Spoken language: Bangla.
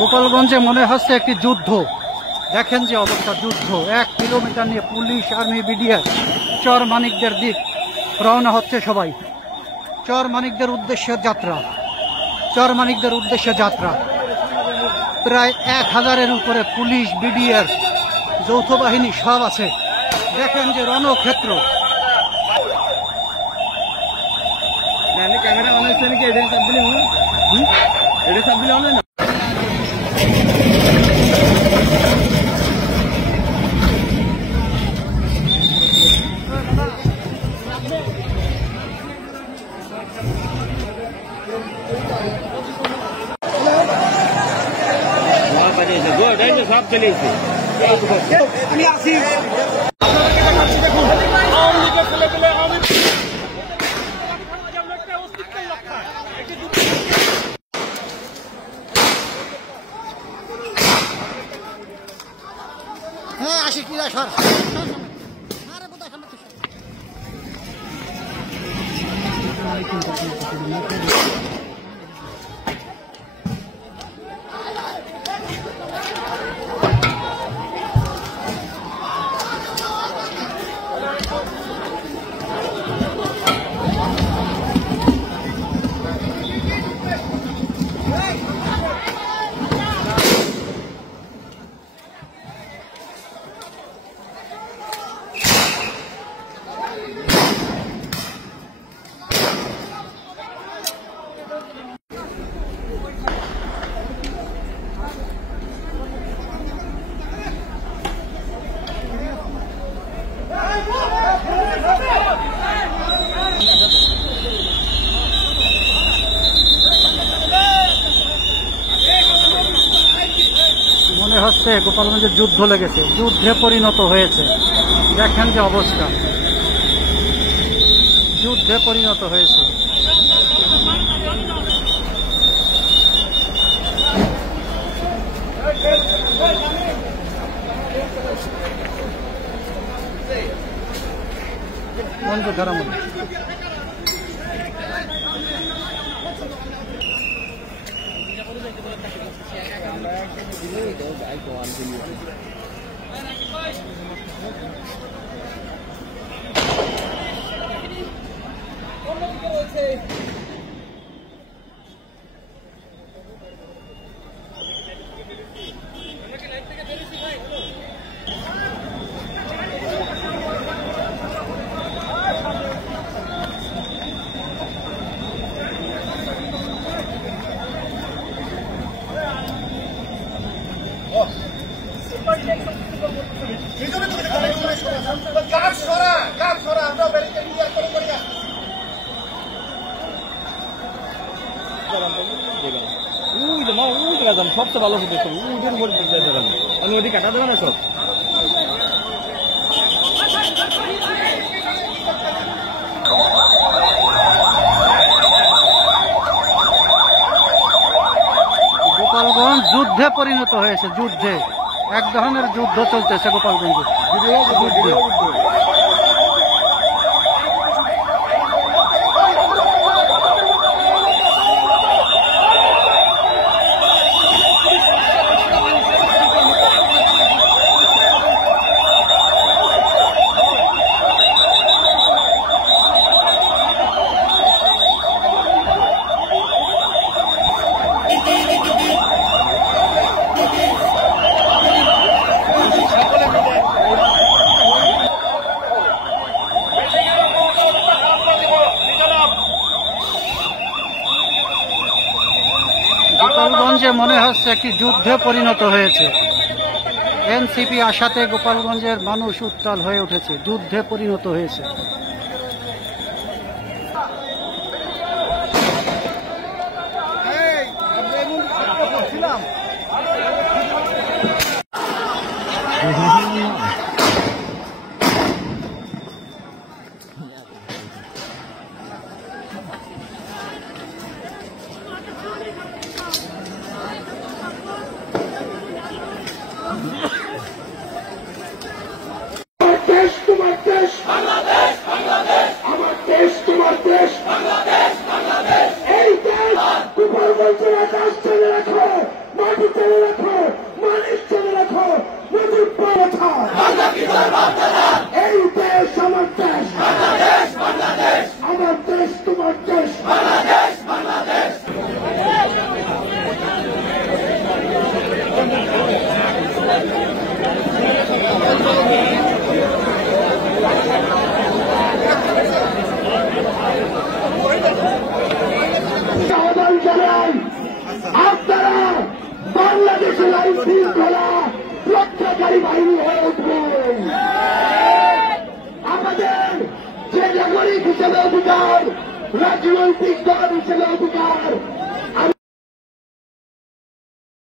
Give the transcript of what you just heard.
গোপালগঞ্জে মনে হচ্ছে একটি যুদ্ধ। দেখেন যে অবস্থা, যুদ্ধ। 1 কিলোমিটার নিয়ে পুলিশ, আর্মি, বিডিআর চর মানিকদের দিক রওনা হচ্ছে সবাই। চর মানিকদের উদ্দেশ্যে যাত্রা, চর মানিকদের উদ্দেশ্যে যাত্রা। প্রায় 1000-এর উপরে পুলিশ, বিডিআর, যৌথ বাহিনী সব আছে। দেখেন যে রণক্ষেত্র। ক্যামেরা অন হচ্ছে নাকি? এটা সব দিলে এটা সব দিলে না। সব চলে এসেছে। আমি আসি হ্যাঁ আসি কিরা সর মনে হচ্ছে গোপালগঞ্জে যুদ্ধ লেগেছে, যুদ্ধে পরিণত হয়েছে। দেখেন যে অবস্থা, যুদ্ধে পরিণত হয়েছে। মঞ্জু ধরা মনে সবচেয়ে ভালো হতো আমি ওদিকে কাটা দেবে না সব। গোপালগঞ্জ যুদ্ধে পরিণত হয়েছে, যুদ্ধে। এক ধরনের যুদ্ধ চলতেছে গোপালগঞ্জে, যুদ্ধে। গোপালগঞ্জে মনে হচ্ছে একটি যুদ্ধে পরিণত হয়েছে। এনসিপি আশাতে গোপালগঞ্জের মানুষ উত্তাল হয়ে উঠেছে, যুদ্ধে পরিণত হয়েছে। মাটি চলে রাখো, মানিক চলে রাখো, মুজিব প্রথা। এই দেশ আমার দেশ, আমার দেশ তোমার দেশ। আহ্বান জানাই, আপনারা বাংলাদেশের আইন শৃঙ্খলা রক্ষাকারী বাহিনী হয়ে উঠবেন। আমাদের যে নাগরিক হিসেবে অধিকার, রাজনৈতিক দল